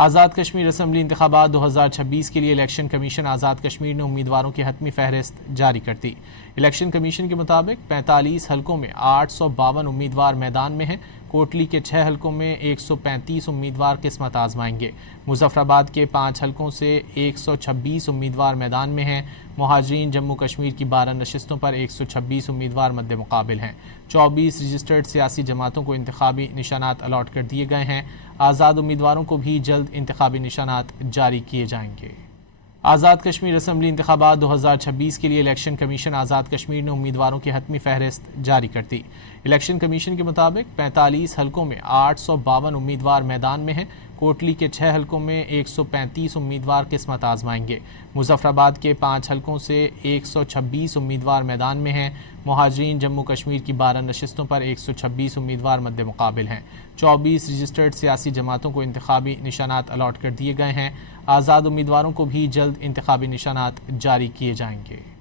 Azad Kashmir assembly انتخابات 2026 کے لیے الیکشن کمیشن آزاد کشمیر نے امیدواروں کی حتمی فہرست جاری کر دی۔ الیکشن کمیشن کے مطابق 45 حلقوں میں 852 امیدوار میدان میں ہیں۔ کوٹلی کے 6 حلقوں میں 135 امیدوار قسمت آزمائیں گے۔ مظفر آباد کے 5 حلقوں سے 126 امیدوار میدان میں ہیں۔ مہاجرین جموں کشمیر کی 12 نشستوں پر 126 امیدوار مد مقابل ہیں۔ 24 رجسٹرڈ سیاسی جماعتوں کو انتخابی نشانات الاٹ کر دیے گئے ہیں۔ آزاد امیدواروں کو بھی جلد انتخابی نشانات جاری کیے جائیں گے۔ آزاد کشمیر اسمبلی انتخابات 2026 کے لیے الیکشن کمیشن آزاد کشمیر نے امیدواروں کی حتمی فہرست جاری کر دی۔ الیکشن کمیشن کے مطابق 45 حلقوں میں 852 امیدوار میدان میں ہیں۔ کوٹلی کے 6 حلقوں میں 135 امیدوار قسمت آزمائیں گے۔ مظفر آباد کے 5 حلقوں سے 126 امیدوار میدان میں ہیں۔ مہاجرین جموں کشمیر کی 12 نشستوں پر 126 امیدوار مد مقابل ہیں۔ 24 رجسٹرڈ سیاسی جماعتوں کو انتخابی نشانات الاٹ کر دیے گئے ہیں۔ آزاد امیدواروں کو بھی جلد انتخابی نشانات جاری کیے جائیں گے۔